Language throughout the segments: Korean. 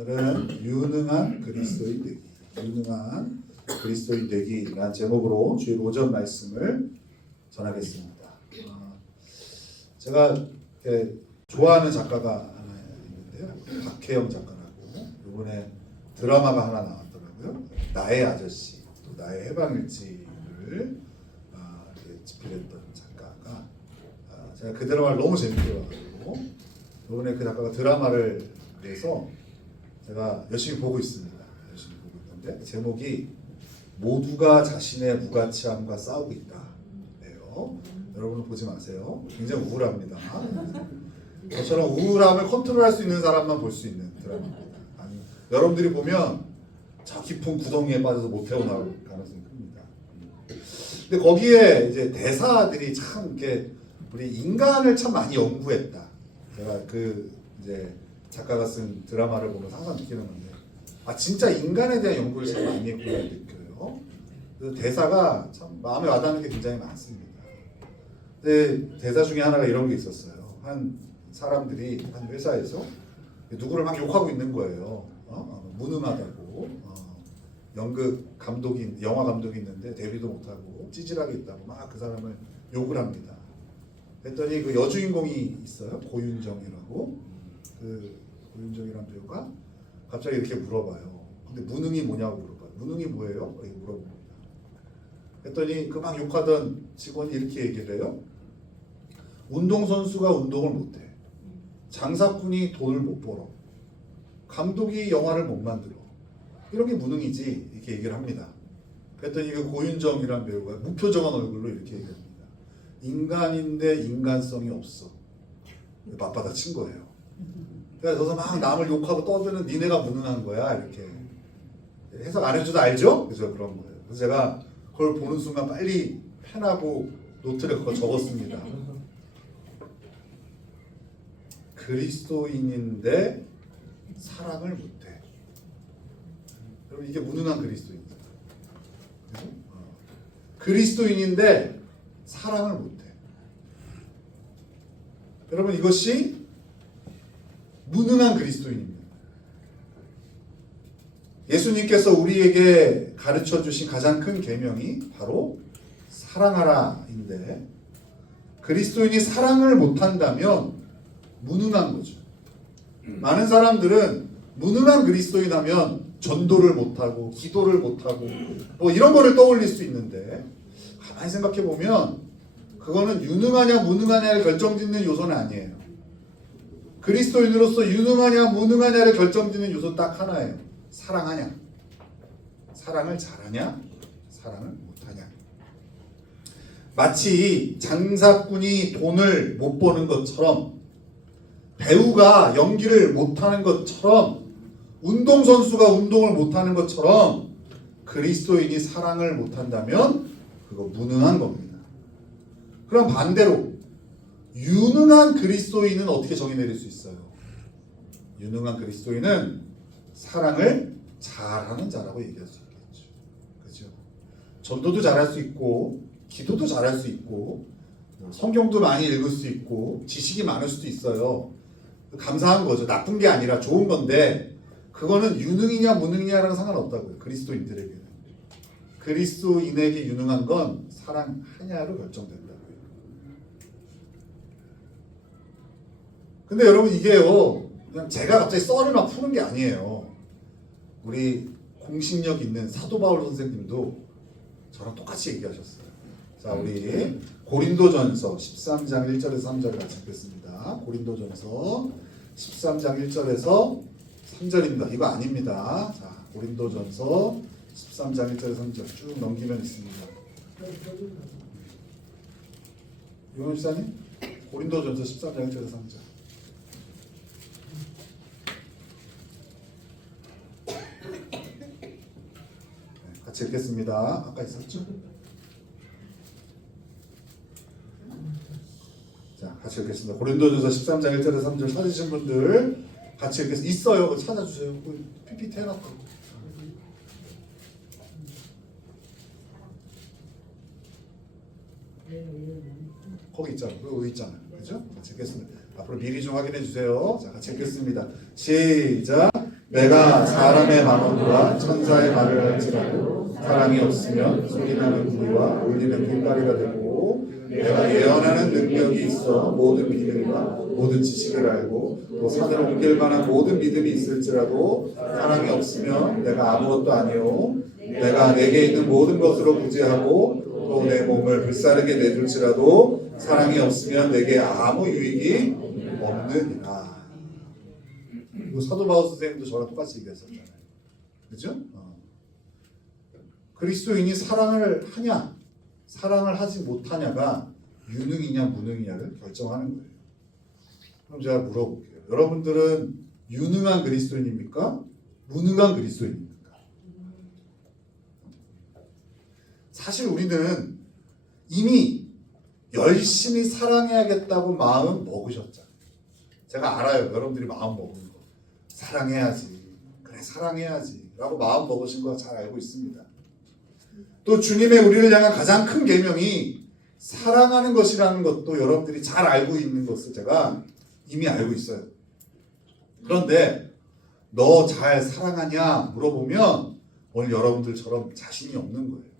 오늘은 유능한 그리스도인 되기, 유능한 그리스도인 되기라는 제목으로 주일 오전 말씀을 전하겠습니다. 제가 좋아하는 작가가 하나 있는데요, 박혜영 작가라고. 이번에 드라마가 하나 나왔더라고요. 나의 아저씨, 또 나의 해방일지를 집필했던 작가가, 제가 그 드라마를 너무 재밌게 봐가지고 이번에 그 작가가 드라마를 내서 제가 열심히 보고 있습니다. 열심히 보고 있는데 제목이 모두가 자신의 무가치함과 싸우고 있다예요. 여러분은 보지 마세요. 굉장히 우울합니다. 저처럼 우울함을 컨트롤할 수 있는 사람만 볼 수 있는 드라마입니다. 아니, 여러분들이 보면 저 깊은 구덩이에 빠져서 못 헤어나올 가능성이 큽니다. 근데 거기에 이제 대사들이 참 이렇게 우리 인간을 참 많이 연구했다. 제가 그 이제 작가가 쓴 드라마를 보면서 항상 느끼는 건데, 진짜 인간에 대한 연구를 참 많이 했구나 느껴요. 그래서 대사가 참 마음에 와닿는 게 굉장히 많습니다. 근데 대사 중에 하나가 이런 게 있었어요. 한 사람들이 한 회사에서 누구를 막 욕하고 있는 거예요. 무능하다고. 연극 감독이, 영화 감독이 있는데 데뷔도 못하고 찌질하게 있다고 막 그 사람을 욕을 합니다. 했더니 그 여주인공이 있어요. 고윤정이라고. 그 고윤정이라는 배우가 갑자기 이렇게 물어봐요. 근데 무능이 뭐냐고 물어봐요. 무능이 뭐예요? 이렇게 물어봅니다. 했더니 그 막 욕하던 직원이 이렇게 얘기를 해요. 운동선수가 운동을 못해. 장사꾼이 돈을 못 벌어. 감독이 영화를 못 만들어. 이런 게 무능이지. 이렇게 얘기를 합니다. 그랬더니 그 고윤정이라는 배우가 무표정한 얼굴로 이렇게 얘기합니다. 인간인데 인간성이 없어. 맞받아 친 거예요. 그래서 막 남을 욕하고 떠드는 니네가 무능한 거야. 이렇게 해석 안 해줘도 알죠? 그래서 그런 거예요. 그래서 제가 그걸 보는 순간 빨리 펜하고 노트를 그거 적었습니다. 그리스도인인데 사랑을 못해. 여러분, 이게 무능한 그리스도인이다. 그리스도인인데 사랑을 못해. 여러분, 이것이 무능한 그리스도인입니다. 예수님께서 우리에게 가르쳐 주신 가장 큰 계명이 바로 사랑하라인데, 그리스도인이 사랑을 못한다면 무능한 거죠. 많은 사람들은 무능한 그리스도인 하면 전도를 못하고 기도를 못하고 뭐 이런 거를 떠올릴 수 있는데, 가만히 생각해 보면 그거는 유능하냐 무능하냐를 결정짓는 요소는 아니에요. 그리스도인으로서 유능하냐 무능하냐를 결정짓는 요소 딱 하나예요. 사랑하냐, 사랑을 잘하냐, 사랑을 못하냐. 마치 장사꾼이 돈을 못 버는 것처럼, 배우가 연기를 못하는 것처럼, 운동선수가 운동을 못하는 것처럼 그리스도인이 사랑을 못한다면 그거 무능한 겁니다. 그럼 반대로 유능한 그리스도인은 어떻게 정의 내릴 수 있어요? 유능한 그리스도인은 사랑을 잘하는 자라고 얘기할 수 있겠죠. 그렇죠? 전도도 잘할 수 있고 기도도 잘할 수 있고 성경도 많이 읽을 수 있고 지식이 많을 수도 있어요. 감사한 거죠. 나쁜 게 아니라 좋은 건데, 그거는 유능이냐 무능이냐랑 상관없다고요. 그리스도인들에게는. 그리스도인에게 유능한 건 사랑하냐로 결정된다고요. 근데 여러분, 이게요, 그냥 제가 갑자기 썰을 막 푸는 게 아니에요. 우리 공신력 있는 사도 바울 선생님도 저랑 똑같이 얘기하셨어요. 자, 우리 고린도전서 13장 1절에서 3절 같이 읽겠습니다. 고린도전서 13장 1절에서 3절입니다. 이거 아닙니다. 자, 고린도전서 13장 1절에서 3절 쭉 넘기면 있습니다. 유원 집사님, 고린도전서 13장 1절에서 3절. 네, 같이 읽겠습니다. 아까 있었죠? 자, 같이 읽겠습니다. 고린도전서 13장 1절에서 3절 찾으신 분들 같이 읽겠습니다. 있어요. 찾아주세요. PPT 해놨고. 거기 있잖아요. 여기 있잖아요. 그죠? 같이 읽겠습니다. 앞으로 미리 좀 확인해 주세요. 자, 같이 읽겠습니다. 시작. 내가 사람의 만원과 천사의 말을 할지라도 사랑이 없으면 소리나는 구리와 울리는 꽹과리가 되고 내가 예언하는 능력이 있어 모든 비밀과 모든 지식을 알고 또 산을 옮길 만한 모든 믿음이 있을지라도 사랑이 없으면 내가 아무것도 아니요 내가 내게 있는 모든 것으로 구제하고 또 내 몸을 불사르게 내줄지라도 사랑이 없으면 내게 아무 유익이 없느니라. 이거 사도 바울 선생님도 저랑 똑같이 얘기했었잖아요. 그죠? 그리스도인이 사랑을 하냐 사랑을 하지 못하냐가 유능이냐 무능이냐를 결정하는 거예요. 그럼 제가 물어볼게요. 여러분들은 유능한 그리스도인입니까? 무능한 그리스도인입니까? 사실 우리는 이미 열심히 사랑해야겠다고 마음 먹으셨잖아요. 제가 알아요. 여러분들이 마음 먹은 거. 사랑해야지. 그래 사랑해야지. 라고 마음 먹으신 거 잘 알고 있습니다. 또 주님의 우리를 향한 가장 큰 계명이 사랑하는 것이라는 것도 여러분들이 잘 알고 있는 것을 제가 이미 알고 있어요. 그런데 너 잘 사랑하냐 물어보면 오늘 여러분들처럼 자신이 없는 거예요.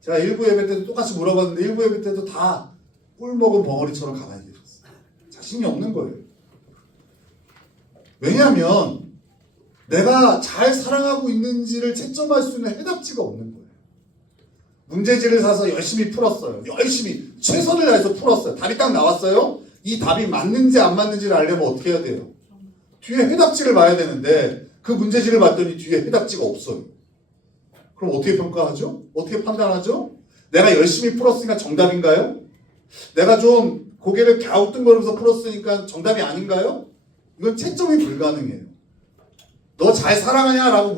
제가 일부 예배 때도 똑같이 물어봤는데 일부 예배 때도 다 꿀먹은 벙어리처럼 가만히 계셨어요. 자신이 없는 거예요. 왜냐하면 내가 잘 사랑하고 있는지를 채점할 수 있는 해답지가 없는 거예요. 문제지를 사서 열심히 풀었어요. 열심히 최선을 다해서 풀었어요. 답이 딱 나왔어요. 이 답이 맞는지 안 맞는지를 알려면 어떻게 해야 돼요? 뒤에 해답지를 봐야 되는데 그 문제지를 봤더니 뒤에 해답지가 없어요. 그럼 어떻게 평가하죠? 어떻게 판단하죠? 내가 열심히 풀었으니까 정답인가요? 내가 좀 고개를 갸우뚱거리면서 풀었으니까 정답이 아닌가요? 이건 채점이 불가능해요. 너 잘 사랑하냐? 라고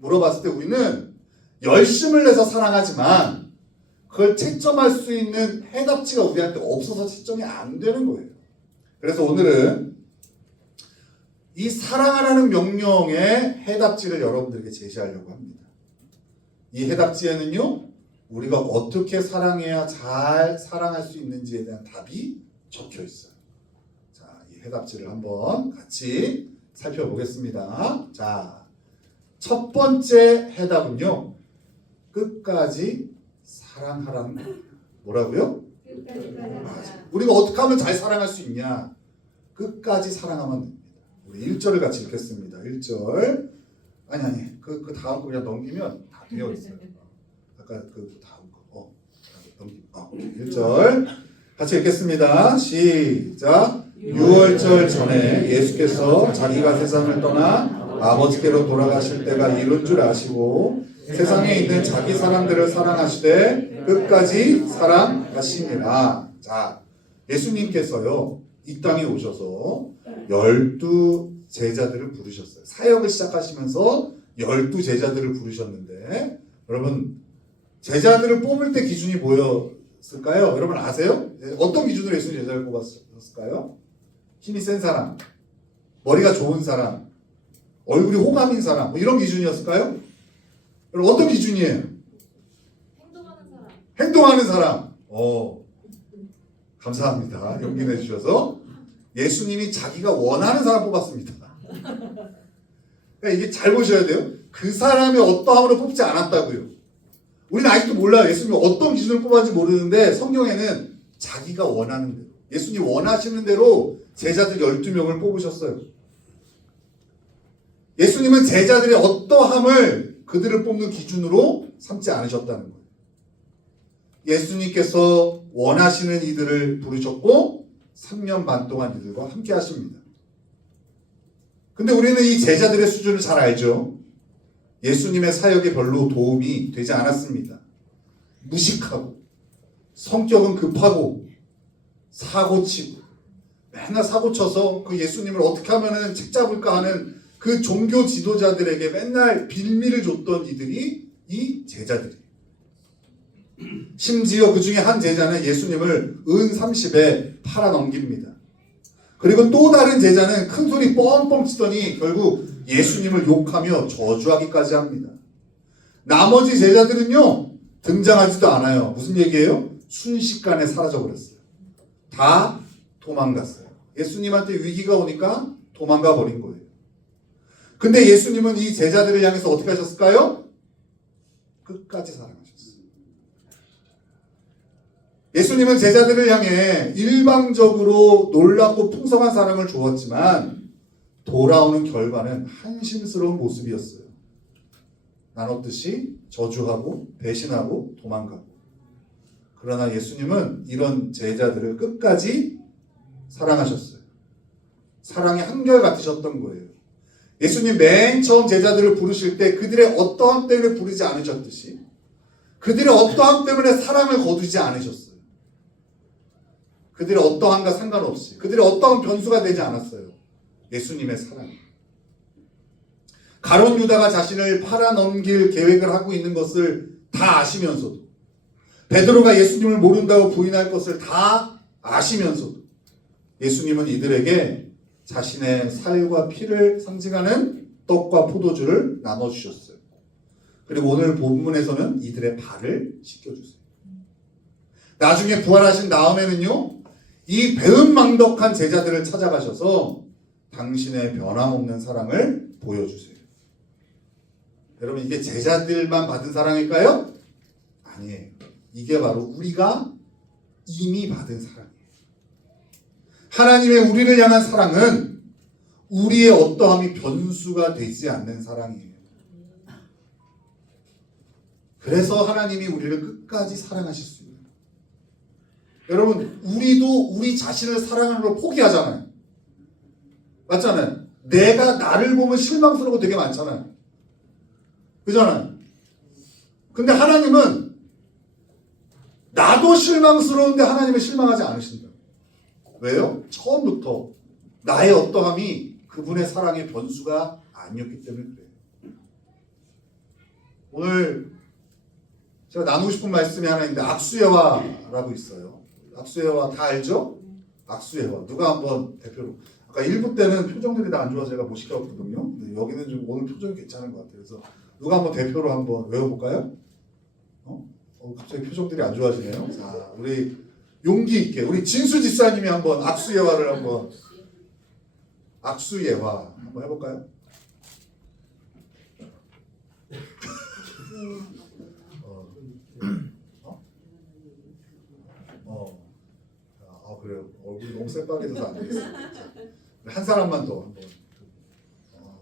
물어봤을 때 우리는 열심을 내서 사랑하지만 그걸 채점할 수 있는 해답지가 우리한테 없어서 채점이 안 되는 거예요. 그래서 오늘은 이 사랑하라는 명령의 해답지를 여러분들에게 제시하려고 합니다. 이 해답지에는요, 우리가 어떻게 사랑해야 잘 사랑할 수 있는지에 대한 답이 적혀 있어요. 자, 이 해답지를 한번 같이 살펴보겠습니다. 자, 첫 번째 해답은요, 끝까지 사랑하라는 거예요. 뭐라고요? 우리가 어떻게 하면 잘 사랑할 수 있냐? 끝까지 사랑하면 됩니다. 우리 1절을 같이 읽겠습니다. 1절. 아니 그 다음 거 그냥 넘기면 다 되어 있어요. 아까 그 다음 거 넘기. 1절 같이 읽겠습니다. 시작. 6월절 전에 예수께서 자기가 세상을 떠나 아버지께로 돌아가실 때가 이른 줄 아시고 세상에 있는 자기 사람들을 사랑하시되 끝까지 사랑하시니라. 자, 예수님께서요 이 땅에 오셔서 12 제자들을 부르셨어요. 사역을 시작하시면서 12 제자들을 부르셨는데 여러분 제자들을 뽑을 때 기준이 뭐였을까요? 여러분 아세요? 어떤 기준으로 예수님 제자를 뽑았을까요? 힘이 센 사람, 머리가 좋은 사람, 얼굴이 호감인 사람 뭐 이런 기준이었을까요? 여러분 어떤 기준이에요? 행동하는 사람. 감사합니다. 용기 내주셔서 예수님이 자기가 원하는 사람 뽑았습니다. 그러니까 이게 잘 보셔야 돼요. 그 사람이 어떠함으로 뽑지 않았다고요. 우리는 아직도 몰라요. 예수님이 어떤 기준을 뽑았는지 모르는데 성경에는 자기가 원하는 대로 예수님이 원하시는 대로 제자들 12명을 뽑으셨어요. 예수님은 제자들의 어떠함을 그들을 뽑는 기준으로 삼지 않으셨다는 거예요. 예수님께서 원하시는 이들을 부르셨고 3년 반 동안 이들과 함께 하십니다. 근데 우리는 이 제자들의 수준을 잘 알죠. 예수님의 사역에 별로 도움이 되지 않았습니다. 무식하고 성격은 급하고 사고치고 맨날 사고쳐서 그 예수님을 어떻게 하면 책 잡을까 하는 그 종교 지도자들에게 맨날 빌미를 줬던 이들이 이 제자들이에요. 심지어 그 중에 한 제자는 예수님을 은 30에 팔아넘깁니다. 그리고 또 다른 제자는 큰 소리 뻥뻥 치더니 결국 예수님을 욕하며 저주하기까지 합니다. 나머지 제자들은요 등장하지도 않아요. 무슨 얘기예요? 순식간에 사라져버렸어요. 다 도망갔어요. 예수님한테 위기가 오니까 도망가 버린 거예요. 근데 예수님은 이 제자들을 향해서 어떻게 하셨을까요? 끝까지 사랑하셨어요. 예수님은 제자들을 향해 일방적으로 놀랍고 풍성한 사랑을 주었지만 돌아오는 결과는 한심스러운 모습이었어요. 나눴듯이 저주하고 배신하고 도망가고. 그러나 예수님은 이런 제자들을 끝까지 사랑하셨어요. 사랑의 한결같으셨던 거예요. 예수님 맨 처음 제자들을 부르실 때 그들의 어떠함 때문에 부르지 않으셨듯이 그들의 어떠함 때문에 사랑을 거두지 않으셨어요. 그들의 어떠함과 상관없이 그들의 어떠한 변수가 되지 않았어요. 예수님의 사랑. 가룟 유다가 자신을 팔아넘길 계획을 하고 있는 것을 다 아시면서도 베드로가 예수님을 모른다고 부인할 것을 다 아시면서도 예수님은 이들에게 자신의 살과 피를 상징하는 떡과 포도주를 나눠주셨어요. 그리고 오늘 본문에서는 이들의 발을 씻겨주세요. 나중에 부활하신 다음에는요, 이 배은망덕한 제자들을 찾아가셔서 당신의 변함없는 사랑을 보여주세요. 여러분, 이게 제자들만 받은 사랑일까요? 아니에요. 이게 바로 우리가 이미 받은 사랑이에요. 하나님의 우리를 향한 사랑은 우리의 어떠함이 변수가 되지 않는 사랑이에요. 그래서 하나님이 우리를 끝까지 사랑하실 수 있어요. 여러분, 우리도 우리 자신을 사랑하는 걸 포기하잖아요. 맞잖아요. 내가 나를 보면 실망스러운 거 되게 많잖아요. 그잖아요. 근데 하나님은 나도 실망스러운데 하나님은 실망하지 않으신다. 왜요? 처음부터 나의 어떠함이 그분의 사랑의 변수가 아니었기 때문에 그래요. 오늘 제가 나누고 싶은 말씀이 하나 있는데 악수예화라고 있어요. 악수예화 다 알죠? 악수예화. 누가 한번 대표로. 아까 1부 때는 표정들이 다 안 좋아서 제가 못 시켰거든요. 근데 여기는 좀 오늘 표정이 괜찮은 것 같아요. 그래서 누가 한번 대표로 한번 외워볼까요? 갑자기 표정들이 안 좋아지네요. 자, 우리 용기 있게 우리 진수 집사님이 한번 악수예화를 한번 악수예화 한번 해볼까요? 그래요. 얼굴이 너무 새빨개져서 안 되겠어요. 한 사람만 더 한번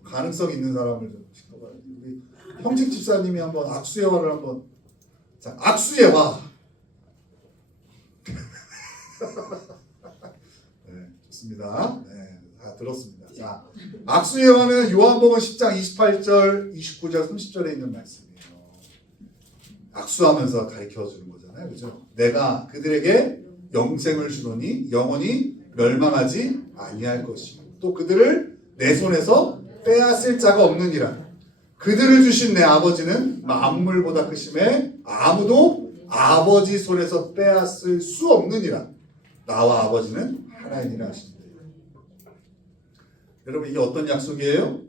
가능성 있는 사람을 좀 시켜봐요. 우리 형직 집사님이 한번 악수예화를 한번. 자, 악수예화. 네, 좋습니다. 네, 다 들었습니다. 자, 악수예화는 요한복음 10장 28절, 29절, 30절에 있는 말씀이에요. 악수하면서 가르쳐 주는 거잖아요. 그죠? 내가 그들에게 영생을 주노니 영원히 멸망하지 아니할 것이고 또 그들을 내 손에서 빼앗을 자가 없느니라. 그들을 주신 내 아버지는 만물보다 크심에 아무도 아버지 손에서 빼앗을 수 없느니라. 나와 아버지는 하나이니라 하신다. 여러분, 이게 어떤 약속이에요?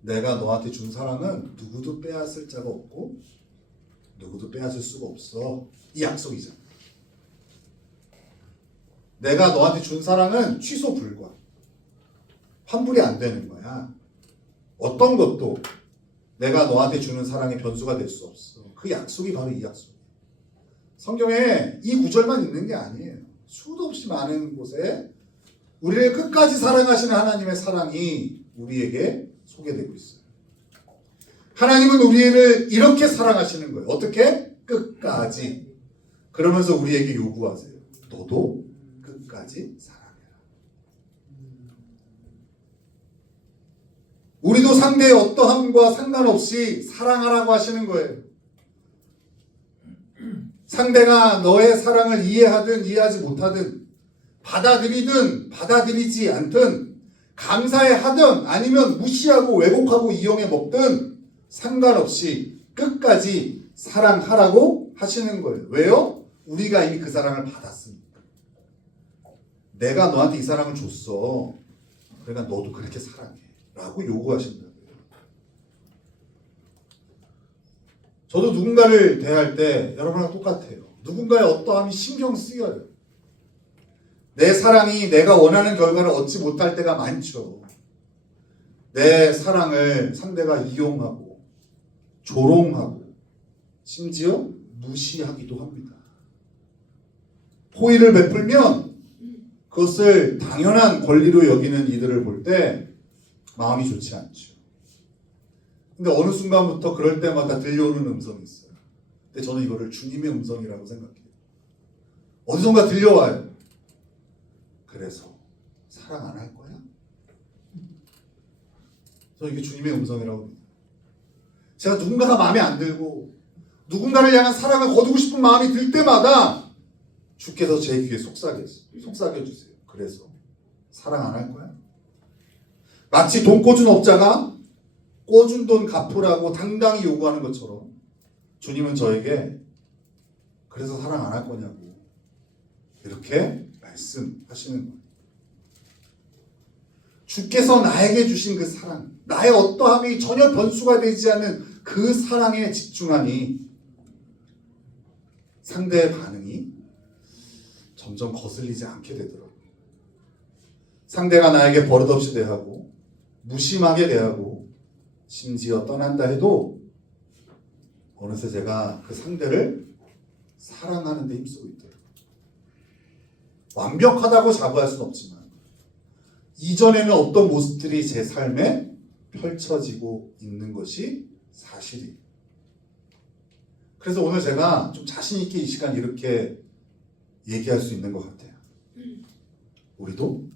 내가 너한테 준 사랑은 누구도 빼앗을 자가 없고 누구도 빼앗을 수가 없어. 이 약속이잖아. 내가 너한테 준 사랑은 취소 불가. 환불이 안 되는 거야. 어떤 것도 내가 너한테 주는 사랑의 변수가 될 수 없어. 그 약속이 바로 이 약속. 성경에 이 구절만 있는 게 아니에요. 수도 없이 많은 곳에 우리를 끝까지 사랑하시는 하나님의 사랑이 우리에게 소개되고 있어요. 하나님은 우리를 이렇게 사랑하시는 거예요. 어떻게? 끝까지. 그러면서 우리에게 요구하세요. 너도 끝까지 사랑해라. 우리도 상대의 어떠함과 상관없이 사랑하라고 하시는 거예요. 상대가 너의 사랑을 이해하든 이해하지 못하든 받아들이든 받아들이지 않든 감사해 하든 아니면 무시하고 왜곡하고 이용해 먹든 상관없이 끝까지 사랑하라고 하시는 거예요. 왜요? 우리가 이미 그 사랑을 받았으니까. 내가 너한테 이 사랑을 줬어. 그러니까 너도 그렇게 사랑해. 라고 요구하신다고요. 저도 누군가를 대할 때 여러분랑 똑같아요. 누군가의 어떠함이 신경 쓰여요. 내 사랑이 내가 원하는 결과를 얻지 못할 때가 많죠. 내 사랑을 상대가 이용하고 조롱하고 심지어 무시하기도 합니다. 호의를 베풀면 그것을 당연한 권리로 여기는 이들을 볼 때 마음이 좋지 않죠. 근데 어느 순간부터 그럴 때마다 들려오는 음성이 있어요. 근데 저는 이거를 주님의 음성이라고 생각해요. 어디선가 들려와요. 그래서 사랑 안 할 거야? 저는 이게 주님의 음성이라고 믿어요. 제가 누군가가 마음에 안 들고 누군가를 향한 사랑을 거두고 싶은 마음이 들 때마다 주께서 제 귀에 속삭여주세요. 그래서 사랑 안 할 거야? 마치 돈 꿔준 업자가 꿔준 돈 갚으라고 당당히 요구하는 것처럼 주님은 저에게 그래서 사랑 안 할 거냐고 이렇게 말씀하시는 거예요. 주께서 나에게 주신 그 사랑, 나의 어떠함이 전혀 변수가 되지 않는 그 사랑에 집중하니 상대의 반응이 점점 거슬리지 않게 되더라고요. 상대가 나에게 버릇없이 대하고 무심하게 대하고 심지어 떠난다 해도 어느새 제가 그 상대를 사랑하는 데 힘쓰고 있더라고요. 완벽하다고 자부할 수는 없지만 이전에는 어떤 모습들이 제 삶에 펼쳐지고 있는 것이 사실이에요. 그래서 오늘 제가 좀 자신 있게 이 시간 이렇게 얘기할 수 있는 것 같아요. 우리도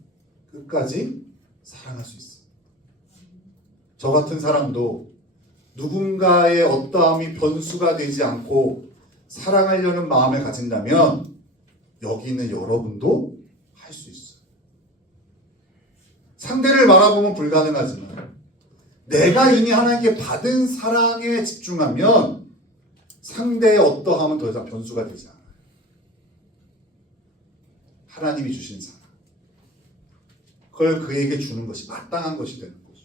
끝까지 사랑할 수 있어요. 저 같은 사람도 누군가의 어떠함이 변수가 되지 않고 사랑하려는 마음을 가진다면 여기 있는 여러분도 할 수 있어요. 상대를 바라보면 불가능하지만 내가 이미 하나님께 받은 사랑에 집중하면 상대의 어떠함은 더 이상 변수가 되지 않아요. 하나님이 주신 사랑. 그걸 그에게 주는 것이 마땅한 것이 되는 거죠.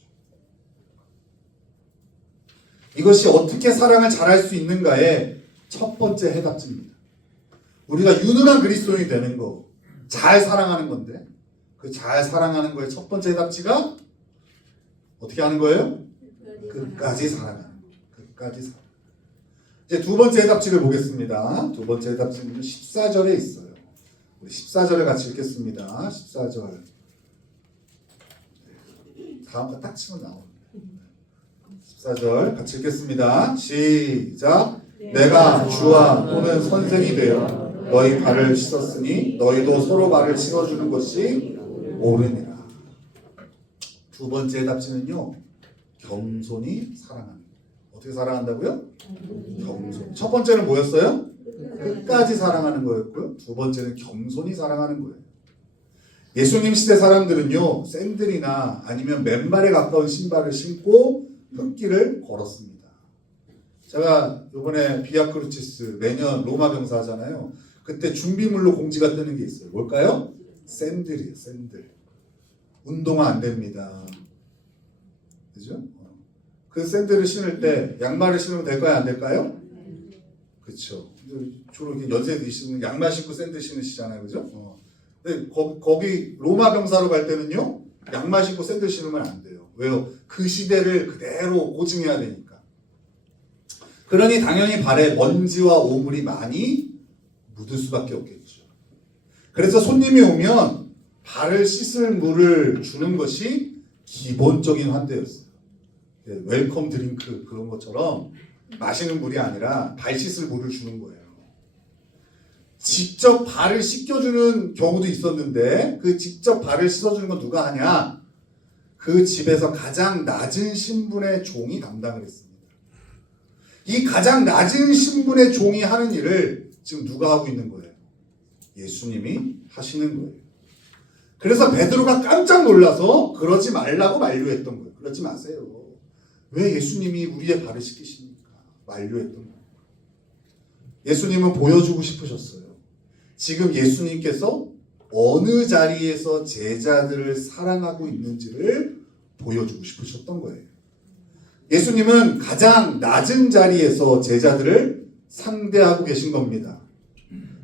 이것이 어떻게 사랑을 잘할 수 있는가의 첫 번째 해답지입니다. 우리가 유능한 그리스도인이 되는 거, 잘 사랑하는 건데 그 잘 사랑하는 거의 첫 번째 해답지가 어떻게 하는 거예요? 끝까지 사랑하는 거예요. 끝까지 사랑. 이제 두 번째 해답지를 보겠습니다. 두 번째 해답지는 14절에 있어요. 우리 14절을 같이 읽겠습니다. 14절. 다음 거 딱 치면 나옵니다. 14절 같이 읽겠습니다. 시작. 내가 주와 또는 선생이 되어 너희 발을 씻었으니 너희도 서로 발을 씻어주는 것이 옳으니라. 두 번째 해답지는요. 겸손히 사랑하는 거예요. 어떻게 사랑한다고요? 겸손히. 첫 번째는 뭐였어요? 끝까지 사랑하는 거였고요. 두 번째는 겸손히 사랑하는 거예요. 예수님 시대 사람들은요. 샌들이나 아니면 맨발에 가까운 신발을 신고 흙길을 걸었습니다. 제가 이번에 비아크루치스 매년 로마 병사 하잖아요. 그때 준비물로 공지가 뜨는 게 있어요. 뭘까요? 샌들이에요. 샌들. 운동화 안 됩니다. 그죠? 그 샌들을 신을 때 양말을 신으면 될까요? 안 될까요? 그렇죠. 주로 연세들이 신는 양말 신고 샌들 신으시잖아요. 그죠? 근데 거기 로마 병사로 갈 때는요. 양말 신고 샌들 신으면 안 돼요. 왜요? 그 시대를 그대로 고증해야 되니까. 그러니 당연히 발에 먼지와 오물이 많이 묻을 수밖에 없겠죠. 그래서 손님이 오면 발을 씻을 물을 주는 것이 기본적인 환대였어요. 웰컴 드링크 그런 것처럼 마시는 물이 아니라 발 씻을 물을 주는 거예요. 직접 발을 씻겨주는 경우도 있었는데 그 직접 발을 씻어주는 건 누가 하냐? 그 집에서 가장 낮은 신분의 종이 담당을 했습니다. 이 가장 낮은 신분의 종이 하는 일을 지금 누가 하고 있는 거예요? 예수님이 하시는 거예요. 그래서 베드로가 깜짝 놀라서 그러지 말라고 만류했던 거예요. 그러지 마세요. 왜 예수님이 우리의 발을 씻기십니까? 만류했던 거예요. 예수님은 보여주고 싶으셨어요. 지금 예수님께서 어느 자리에서 제자들을 사랑하고 있는지를 보여주고 싶으셨던 거예요. 예수님은 가장 낮은 자리에서 제자들을 상대하고 계신 겁니다.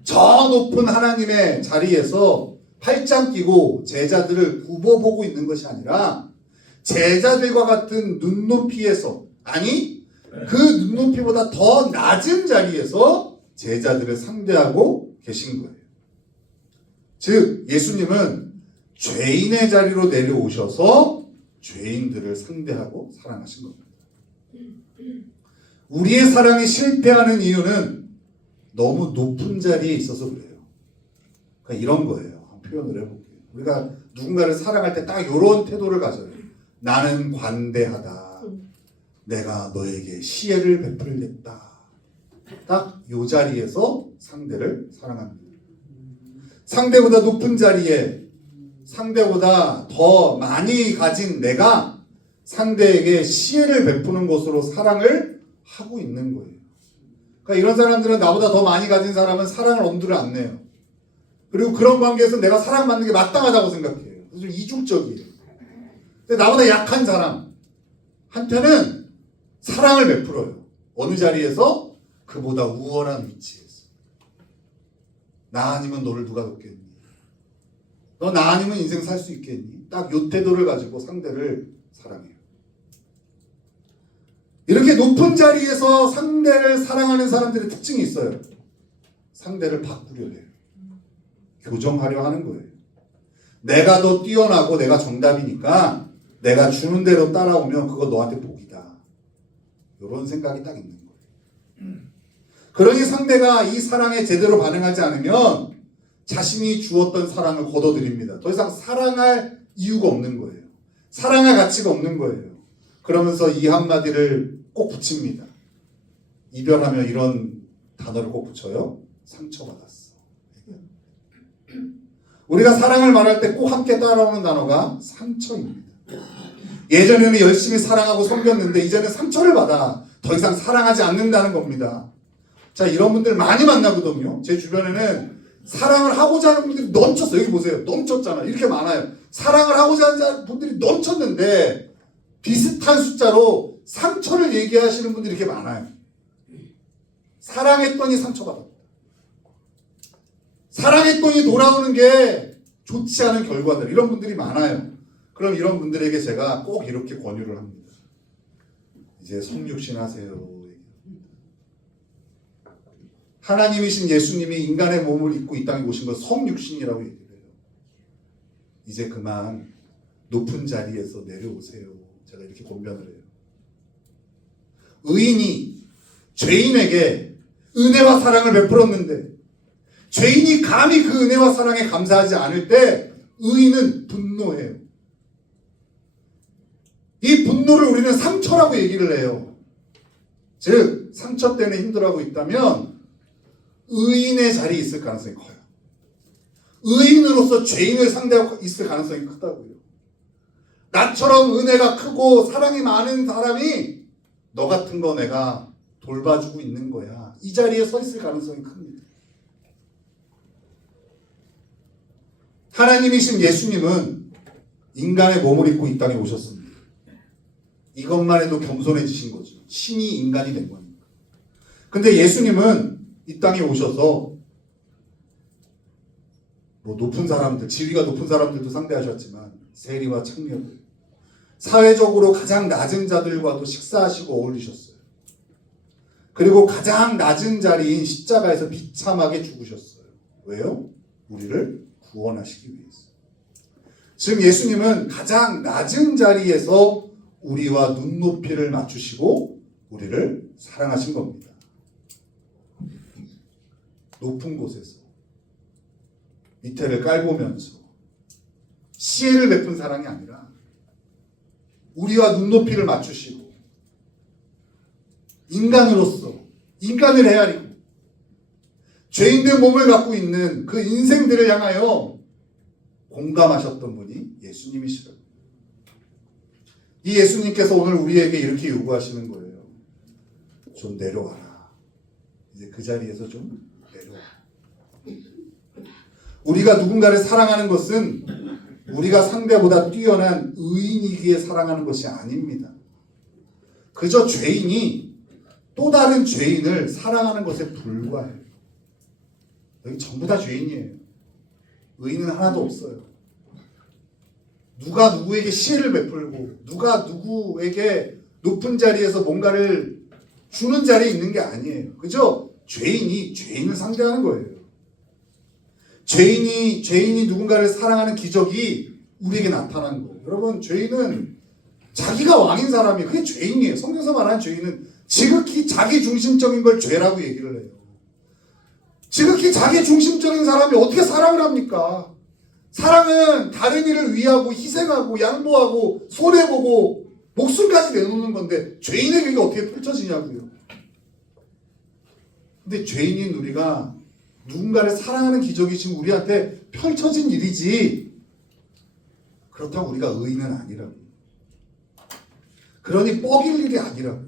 저 높은 하나님의 자리에서 팔짱 끼고 제자들을 굽어보고 있는 것이 아니라 제자들과 같은 눈높이에서, 아니 그 눈높이보다 더 낮은 자리에서 제자들을 상대하고 계신 거예요. 즉 예수님은 죄인의 자리로 내려오셔서 죄인들을 상대하고 사랑하신 겁니다. 우리의 사랑이 실패하는 이유는 너무 높은 자리에 있어서 그래요. 그러니까 이런 거예요. 한번 표현을 해볼게요. 우리가 누군가를 사랑할 때 딱 이런 태도를 가져요. 나는 관대하다. 내가 너에게 시혜를 베풀겠다. 딱 이 자리에서 상대를 사랑합니다. 상대보다 높은 자리에, 상대보다 더 많이 가진 내가 상대에게 시혜를 베푸는 것으로 사랑을 하고 있는 거예요. 그러니까 이런 사람들은 나보다 더 많이 가진 사람은 사랑을 엄두를 안 내요. 그리고 그런 관계에서 내가 사랑받는 게 마땅하다고 생각해요. 그래서 좀 이중적이에요. 근데 나보다 약한 사람한테는 사랑을 베풀어요. 어느 자리에서? 그보다 우월한 위치에서. 나 아니면 너를 누가 돕겠니? 너 나 아니면 인생 살 수 있겠니? 딱 요 태도를 가지고 상대를 사랑해요. 이렇게 높은 자리에서 상대를 사랑하는 사람들의 특징이 있어요. 상대를 바꾸려 해요. 교정하려 하는 거예요. 내가 더 뛰어나고 내가 정답이니까 내가 주는 대로 따라오면 그거 너한테 복이다. 이런 생각이 딱 있는 거예요. 그러니 상대가 이 사랑에 제대로 반응하지 않으면 자신이 주었던 사랑을 거둬들입니다. 더 이상 사랑할 이유가 없는 거예요. 사랑할 가치가 없는 거예요. 그러면서 이 한마디를 꼭 붙입니다. 이별하면 이런 단어를 꼭 붙여요. 상처받았어. 우리가 사랑을 말할 때 꼭 함께 따라오는 단어가 상처입니다. 예전에는 열심히 사랑하고 섬겼는데 이제는 상처를 받아 더 이상 사랑하지 않는다는 겁니다. 자, 이런 분들 많이 만나거든요. 제 주변에는 사랑을 하고자 하는 분들이 넘쳤어요. 여기 보세요. 넘쳤잖아. 이렇게 많아요. 사랑을 하고자 하는 분들이 넘쳤는데 비슷한 숫자로 상처를 얘기하시는 분들이 이렇게 많아요. 사랑했더니 상처받았다. 사랑했더니 돌아오는 게 좋지 않은 결과들. 이런 분들이 많아요. 그럼 이런 분들에게 제가 꼭 이렇게 권유를 합니다. 이제 성육신 하세요. 하나님이신 예수님이 인간의 몸을 입고 이 땅에 오신 것 성육신이라고 얘기를 해요. 이제 그만 높은 자리에서 내려오세요. 제가 이렇게 권면을 해요. 의인이 죄인에게 은혜와 사랑을 베풀었는데 죄인이 감히 그 은혜와 사랑에 감사하지 않을 때 의인은 분노해요. 이 분노를 우리는 상처라고 얘기를 해요. 즉 상처 때문에 힘들어하고 있다면 의인의 자리에 있을 가능성이 커요. 의인으로서 죄인을 상대하고 있을 가능성이 크다고요. 나처럼 은혜가 크고 사랑이 많은 사람이 너 같은 거 내가 돌봐주고 있는 거야. 이 자리에 서 있을 가능성이 큽니다. 하나님이신 예수님은 인간의 몸을 입고 이 땅에 오셨습니다. 이것만 해도 겸손해지신 거죠. 신이 인간이 된 거니까. 근데 예수님은 이 땅에 오셔서 뭐 높은 사람들, 지위가 높은 사람들도 상대하셨지만 세리와 청년들, 사회적으로 가장 낮은 자들과도 식사하시고 어울리셨어요. 그리고 가장 낮은 자리인 십자가에서 비참하게 죽으셨어요. 왜요? 우리를 구원하시기 위해서. 지금 예수님은 가장 낮은 자리에서 우리와 눈높이를 맞추시고 우리를 사랑하신 겁니다. 높은 곳에서 밑에를 깔보면서 시혜를 베푼 사랑이 아니라 우리와 눈높이를 맞추시고 인간으로서 인간을 헤아리고 죄인된 몸을 갖고 있는 그 인생들을 향하여 공감하셨던 분이 예수님이시라고. 이 예수님께서 오늘 우리에게 이렇게 요구하시는 거예요. 좀 내려와라. 이제 그 자리에서 좀 내려와. 우리가 누군가를 사랑하는 것은 우리가 상대보다 뛰어난 의인이기에 사랑하는 것이 아닙니다. 그저 죄인이 또 다른 죄인을 사랑하는 것에 불과해요. 여기 전부 다 죄인이에요. 의인은 하나도 없어요. 누가 누구에게 시혜를 베풀고 누가 누구에게 높은 자리에서 뭔가를 주는 자리에 있는 게 아니에요. 그죠? 죄인이 죄인을 상대하는 거예요. 죄인이 누군가를 사랑하는 기적이 우리에게 나타난 거예요. 여러분, 죄인은 자기가 왕인 사람이 그게 죄인이에요. 성경에서 말하는 죄인은 지극히 자기 중심적인 걸 죄라고 얘기를 해요. 지극히 자기 중심적인 사람이 어떻게 사랑을 합니까? 사랑은 다른 이를 위하고 희생하고 양보하고 손해보고 목숨까지 내놓는 건데 죄인에게 이게 어떻게 펼쳐지냐고요. 근데 죄인인 우리가 누군가를 사랑하는 기적이 지금 우리한테 펼쳐진 일이지 그렇다고 우리가 의인은 아니라고. 그러니 뻐길 일이 아니라고.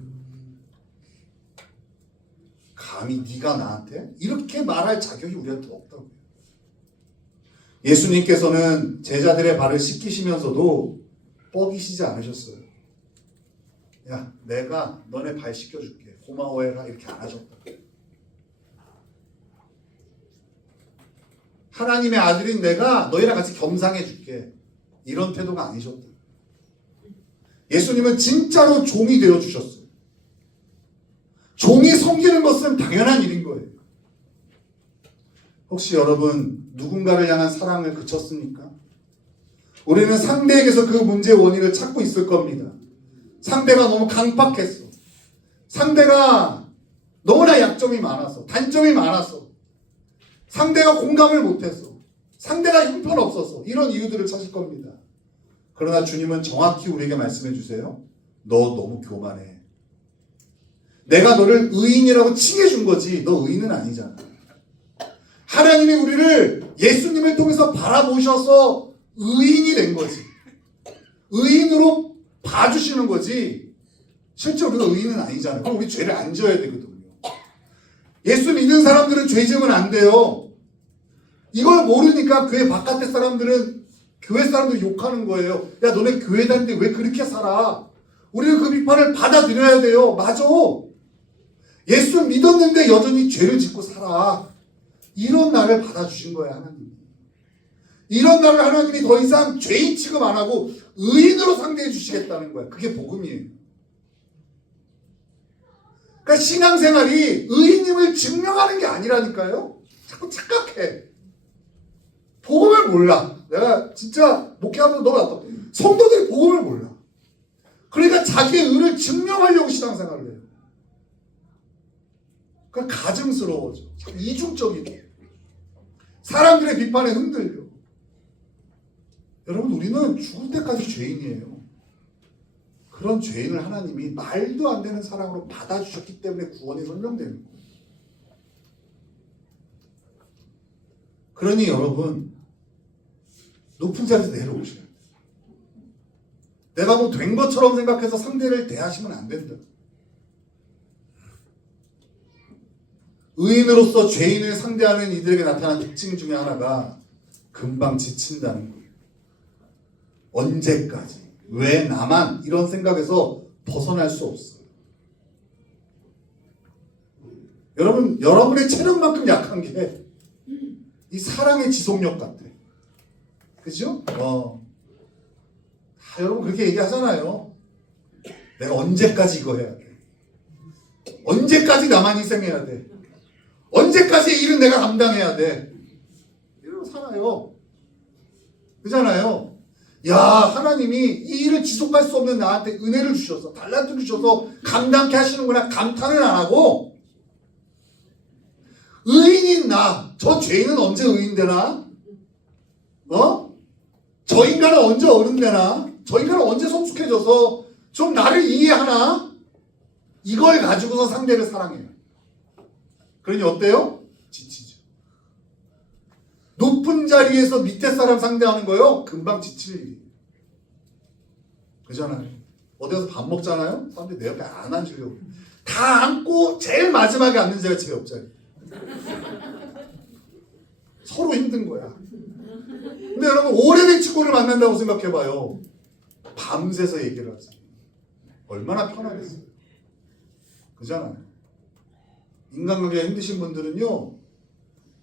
감히 네가 나한테 이렇게 말할 자격이 우리한테 없다고. 예수님께서는 제자들의 발을 씻기시면서도 뻐기시지 않으셨어요. 야, 내가 너네 발 씻겨줄게. 고마워해라. 이렇게 안 하셨다. 하나님의 아들인 내가 너희랑 같이 겸상해줄게. 이런 태도가 아니셨다. 예수님은 진짜로 종이 되어주셨어요. 종이 섬기는 것은 당연한 일인 거예요. 혹시 여러분 누군가를 향한 사랑을 그쳤습니까? 우리는 상대에게서 그 문제의 원인을 찾고 있을 겁니다. 상대가 너무 강팍했어. 상대가 너무나 약점이 많아서, 단점이 많아서, 상대가 공감을 못했어. 상대가 형편없어서 이런 이유들을 찾을 겁니다. 그러나 주님은 정확히 우리에게 말씀해 주세요. 너 너무 교만해. 내가 너를 의인이라고 칭해준 거지 너 의인은 아니잖아. 하나님이 우리를 예수님을 통해서 바라보셔서 의인이 된 거지. 의인으로 봐주시는 거지. 실제 우리가 의인은 아니잖아요. 그럼 우리 죄를 안 지어야 되거든요. 예수 믿는 사람들은 죄 지으면 안 돼요. 이걸 모르니까 교회 바깥의 사람들은 교회 사람들 욕하는 거예요. 야, 너네 교회 다니는데 왜 그렇게 살아? 우리는 그 비판을 받아들여야 돼요. 맞아. 예수 믿었는데 여전히 죄를 짓고 살아. 이런 나를 받아주신 거예요, 하나님. 이런 나를 하나님이 더 이상 죄인 취급 안 하고 의인으로 상대해 주시겠다는 거예요. 그게 복음이에요. 그러니까 신앙생활이 의인임을 증명하는 게 아니라니까요. 자꾸 착각해. 복음을 몰라. 내가 진짜 목회하면서 너무 낫다. 성도들이 복음을 몰라. 그러니까 자기의 의를 증명하려고 신앙생활을 해요. 그러니까 가증스러워져. 참 이중적이고. 사람들의 비판에 흔들려. 여러분, 우리는 죽을 때까지 죄인이에요. 그런 죄인을 하나님이 말도 안 되는 사랑으로 받아주셨기 때문에 구원이 설명되는 거예요. 그러니 여러분, 높은 자리에서 내려오셔야 돼요. 내가 뭐 된 것처럼 생각해서 상대를 대하시면 안 된다. 의인으로서 죄인을 상대하는 이들에게 나타난 특징 중에 하나가 금방 지친다는 거예요. 언제까지? 왜 나만? 이런 생각에서 벗어날 수 없어요. 여러분, 여러분의 체력만큼 약한 게 이 사랑의 지속력 같아. 그죠? 여러분 그렇게 얘기하잖아요. 내가 언제까지 이거 해야 돼? 언제까지 나만 희생해야 돼? 언제까지 이 일은 내가 감당해야 돼? 이러고 살아요. 그잖아요. 야, 하나님이 이 일을 지속할 수 없는 나한테 은혜를 주셔서 달란트를 주셔서 감당케 하시는구나 감탄을 안 하고 의인인 나, 저 죄인은 언제 의인 되나? 저 인간은 언제 어른 되나? 저 인간은 언제 성숙해져서 좀 나를 이해하나? 이걸 가지고서 상대를 사랑해요. 그러니 어때요? 지치죠. 높은 자리에서 밑에 사람 상대하는 거요? 금방 지칠 일이에요. 그잖아요. 어디서 밥 먹잖아요? 사람들이 내 옆에 안 앉으려고. 다 앉고 제일 마지막에 앉는 자가 제 옆자리. 서로 힘든 거야. 근데 여러분 오래된 친구를 만난다고 생각해봐요. 밤새서 얘기를 하세요. 얼마나 편하겠어요. 그잖아요. 인간관계가 힘드신 분들은요.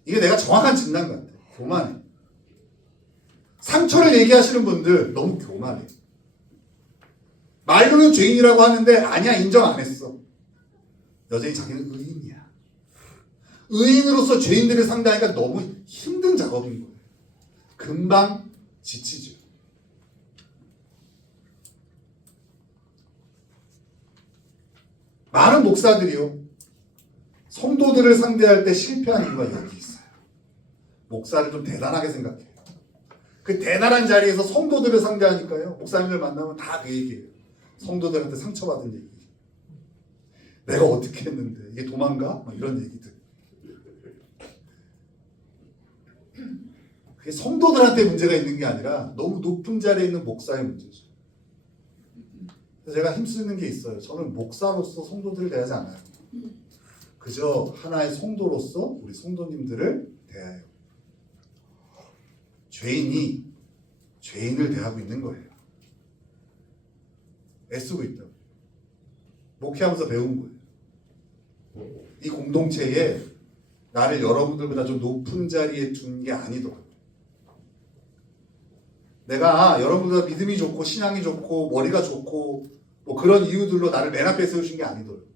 이게 내가 정확한 진단 같아. 교만해. 상처를 얘기하시는 분들 너무 교만해. 말로는 죄인이라고 하는데 아니야, 인정 안 했어. 여전히 자기는 의인이야. 의인으로서 죄인들을 상대하니까 너무 힘든 작업인 거예요. 금방 지치죠. 많은 목사들이요, 성도들을 상대할 때 실패한 이유가 여기 있어요. 목사를 좀 대단하게 생각해요. 그 대단한 자리에서 성도들을 상대하니까요, 목사님들 만나면 다 그 얘기예요. 성도들한테 상처받은 얘기. 내가 어떻게 했는데 이게 도망가? 막 이런 얘기들. 그게 성도들한테 문제가 있는 게 아니라 너무 높은 자리에 있는 목사의 문제죠. 제가 힘쓰는 게 있어요. 저는 목사로서 성도들을 대하지 않아요. 그저 하나의 성도로서 우리 성도님들을 대해요. 죄인이 죄인을 대하고 있는 거예요. 애쓰고 있다고. 목회하면서 배운 거예요. 이 공동체에 나를 여러분들보다 좀 높은 자리에 둔 게 아니더라고요. 내가 여러분보다 믿음이 좋고 신앙이 좋고 머리가 좋고 뭐 그런 이유들로 나를 맨 앞에 세우신 게 아니더라고요.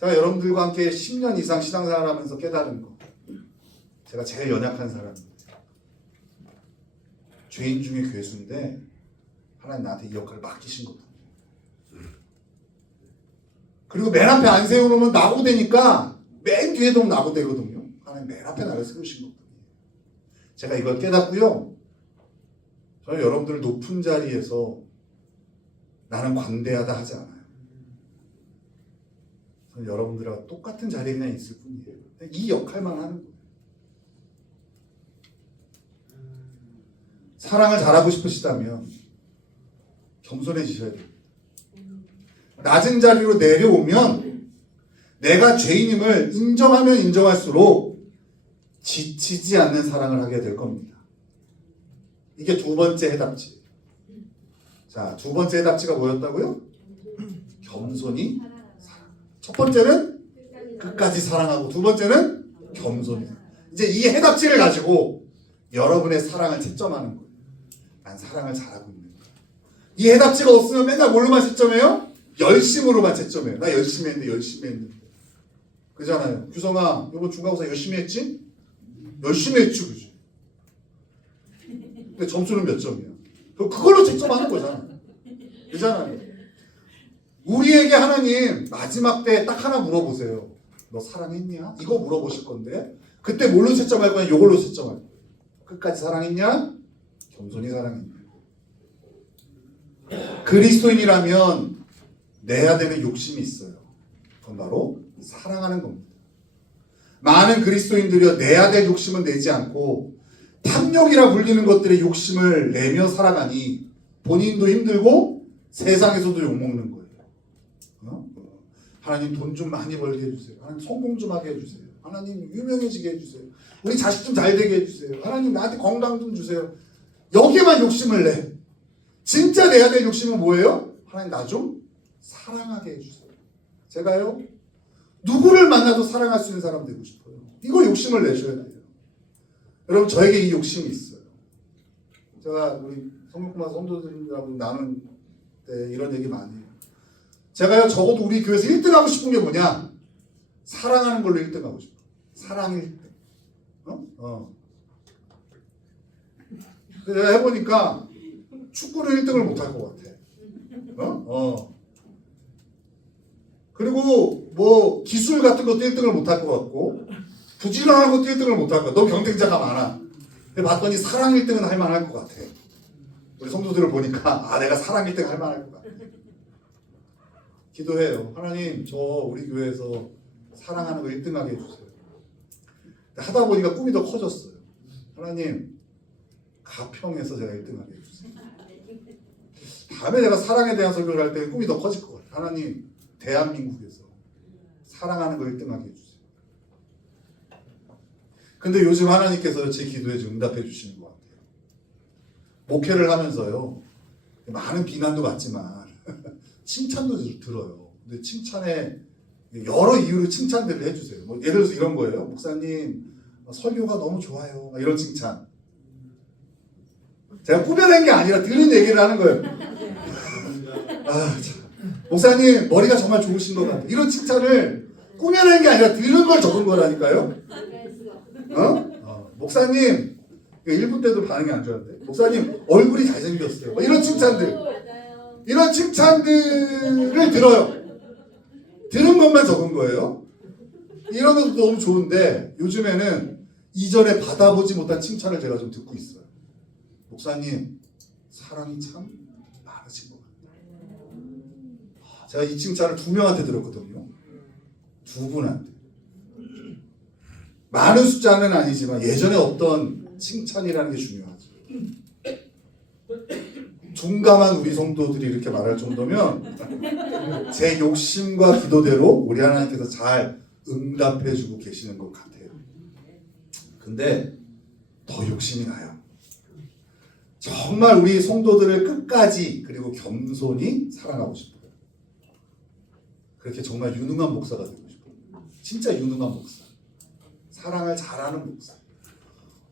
제가 여러분들과 함께 10년 이상 신앙생활 하면서 깨달은 거, 제가 제일 연약한 사람입니다. 죄인 중에 괴수인데 하나님 나한테 이 역할을 맡기신 거다. 그리고 맨 앞에 안 세워놓으면 나고되니까 맨 뒤에도 나고되거든요. 하나님 맨 앞에 나를 세우신 거거든요. 제가 이걸 깨닫고요, 저는 여러분들 높은 자리에서 나는 관대하다 하지 않아요. 저는 여러분들과 똑같은 자리에 그냥 있을 뿐이에요. 이 역할만 하는 거예요. 사랑을 잘하고 싶으시다면 겸손해지셔야 돼요. 낮은 자리로 내려오면 내가 죄인임을 인정하면 인정할수록 지치지 않는 사랑을 하게 될 겁니다. 이게 두 번째 해답지. 자, 두 번째 해답지가 뭐였다고요? 겸손히 사랑. 첫 번째는 끝까지 사랑하고, 두 번째는 겸손히. 이제 이 해답지를 가지고 여러분의 사랑을 채점하는 거예요. 난 사랑을 잘하고 있는 거야. 이 해답지가 없으면 맨날 뭘로만 채점해요? 열심으로만 채점해요. 나 열심히 했는데. 그잖아요. 규성아, 이번 중간고사 열심히 했지? 열심히 했지, 그지? 근데 점수는 몇 점이야? 그걸로 채점하는 거잖아. 그잖아요. 우리에게 하나님 마지막 때 딱 하나 물어보세요. 너 사랑했냐? 이거 물어보실 건데 그때 뭘로 채점할 거냐? 이걸로 채점할 거야. 끝까지 사랑했냐? 겸손히 사랑했냐? 그리스도인이라면 내야 되는 욕심이 있어요. 그건 바로 사랑하는 겁니다. 많은 그리스도인들이 내야 될 욕심은 내지 않고 탐욕이라 불리는 것들의 욕심을 내며 살아가니 본인도 힘들고 세상에서도 욕먹는 거예요. 하나님 돈 좀 많이 벌게 해주세요. 하나님 성공 좀 하게 해주세요. 하나님 유명해지게 해주세요. 우리 자식 좀 잘 되게 해주세요. 하나님 나한테 건강 좀 주세요. 여기에만 욕심을 내. 진짜 내야 될 욕심은 뭐예요? 하나님 나 좀 사랑하게 해주세요. 제가요, 누구를 만나도 사랑할 수 있는 사람 되고 싶어요. 이거 욕심을 내셔야 돼요. 여러분, 저에게 이 욕심이 있어요. 제가 우리 성육구마 성도들하고 나눈 때 이런 얘기 많이 해요. 제가요, 적어도 우리 교회에서 1등 하고 싶은 게 뭐냐? 사랑하는 걸로 1등 하고 싶어요. 사랑 1등. 내가 해보니까 축구를 1등을 못할 것 같아. 그리고 뭐 기술 같은 것도 1등을 못할 것 같고 부지런한 것도 1등을 못할 것 같아. 너무 경쟁자가 많아. 근데 봤더니 사랑 1등은 할 만할 것 같아. 우리 성도들을 보니까 내가 사랑 1등 할 만할 것 같아. 기도해요. 하나님, 저 우리 교회에서 사랑하는 거 1등하게 해주세요. 하다 보니까 꿈이 더 커졌어요. 하나님, 가평에서 제가 1등하게 해주세요. 다음에 내가 사랑에 대한 설교를 할 때 꿈이 더 커질 것 같아요. 하나님, 대한민국에서 사랑하는 거 1등하게 해주세요. 근데 요즘 하나님께서 제 기도에 좀 응답해 주시는 것 같아요. 목회를 하면서요, 많은 비난도 받지만 칭찬도 들어요. 근데 칭찬에 여러 이유로 칭찬들을 해주세요. 뭐 예를 들어서 이런 거예요. 목사님 설교가 너무 좋아요. 이런 칭찬. 제가 꾸며낸 게 아니라 들은 얘기를 하는 거예요. 참. 목사님 머리가 정말 좋으신 것 같아요. 이런 칭찬을 꾸며낸 게 아니라 들은 걸 적은 거라니까요. 목사님 1분 때도 반응이 안 좋았는데 목사님 얼굴이 잘생겼어요. 이런 칭찬들을 들어요. 들은 것만 적은 거예요. 이런 것도 너무 좋은데 요즘에는 이전에 받아보지 못한 칭찬을 제가 좀 듣고 있어요. 목사님 사랑이 참 많으신 것 같아요. 제가 이 칭찬을 2명한테 들었거든요. 2분한테. 많은 숫자는 아니지만 예전에 어떤 칭찬이라는 게 중요하죠. 둔감한 우리 성도들이 이렇게 말할 정도면 제 욕심과 기도대로 우리 하나님께서 잘 응답해주고 계시는 것 같아요. 근데 더 욕심이 나요. 정말 우리 성도들을 끝까지 그리고 겸손히 사랑하고 싶어요. 그렇게 정말 유능한 목사가 되고 싶어요. 진짜 유능한 목사. 사랑을 잘하는 목사.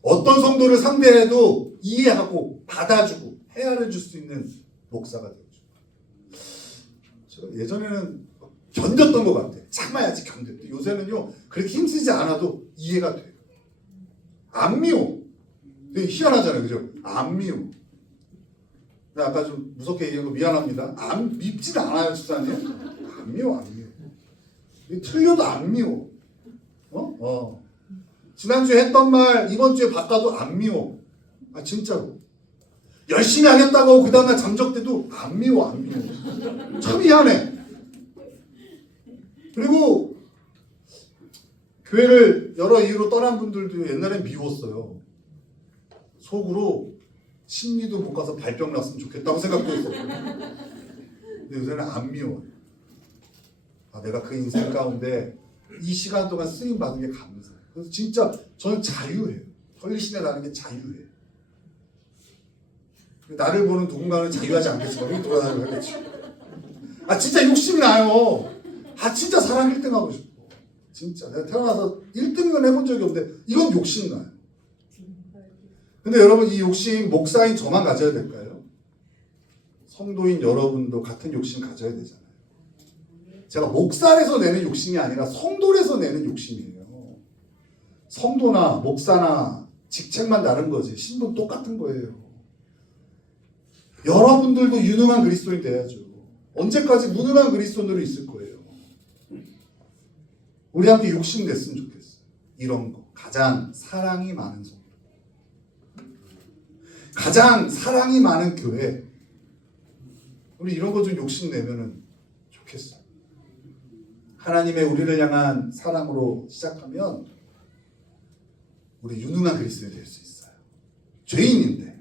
어떤 성도를 상대해도 이해하고 받아주고 헤아려 줄 수 있는 목사가 되고 싶어요. 예전에는 견뎠던 것 같아요. 참아야지 견뎠대. 요새는요 그렇게 힘쓰지 않아도 이해가 돼요. 안 미워. 되게 희한하잖아요, 그죠? 안 미워. 아까 좀 무섭게 얘기한 거 미안합니다. 안 밉진 않아요, 수사님. 안 미워, 안 미워. 틀려도 안 미워. 지난주에 했던 말 이번 주에 바꿔도 안 미워. 진짜로. 열심히 하겠다고 그 다음날 잠적돼도 안 미워, 안 미워. 참 희한해. 그리고 교회를 여러 이유로 떠난 분들도 옛날엔 미웠어요. 속으로 심리도 못 가서 발병 났으면 좋겠다고 생각도 했어요. 근데 요새는 안 미워요. 내가 그 인생 가운데 이 시간 동안 쓰임 받은 게 감사해요. 그래서 진짜 저는 자유해요. 헐리신에 나는 게 자유해요. 나를 보는 누군가는 자유하지 않겠지만 돌아다니고 하겠지. 진짜 욕심이 나요. 진짜 사랑 1등 하고 싶어. 진짜 내가 태어나서 1등은 해본 적이 없는데 이건 욕심이 나요. 근데 여러분 이 욕심 목사인 저만 가져야 될까요? 성도인 여러분도 같은 욕심 가져야 되잖아요. 제가 목사에서 내는 욕심이 아니라 성도에서 내는 욕심이에요. 성도나 목사나 직책만 다른 거지 신분 똑같은 거예요. 여러분들도 유능한 그리스도인 돼야죠. 언제까지 무능한 그리스도인으로 있을 거예요. 우리 함께 욕심 냈으면 좋겠어요. 이런 거. 가장 사랑이 많은 성도. 가장 사랑이 많은 교회. 우리 이런 거 좀 욕심 내면은 좋겠어요. 하나님의 우리를 향한 사랑으로 시작하면 우리 유능한 그리스도인이 될 수 있어요. 죄인인데.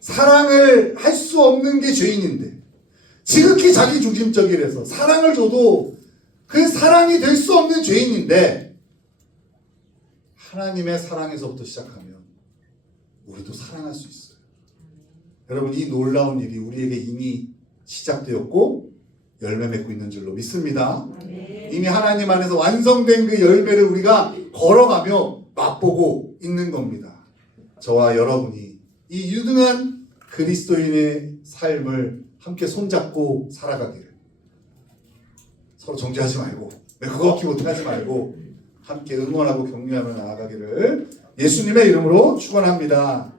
사랑을 할 수 없는 게 죄인인데. 지극히 자기 중심적이라서 사랑을 줘도 그 사랑이 될 수 없는 죄인인데 하나님의 사랑에서부터 시작하면 우리도 사랑할 수 있어요. 여러분 이 놀라운 일이 우리에게 이미 시작되었고 열매 맺고 있는 줄로 믿습니다. 이미 하나님 안에서 완성된 그 열매를 우리가 걸어가며 맛보고 있는 겁니다. 저와 여러분이 이 유능한 그리스도인의 삶을 함께 손잡고 살아가기를 서로 정죄하지 말고 그거밖에 못하지 말고 함께 응원하고 격려하며 나아가기를 예수님의 이름으로 축원합니다.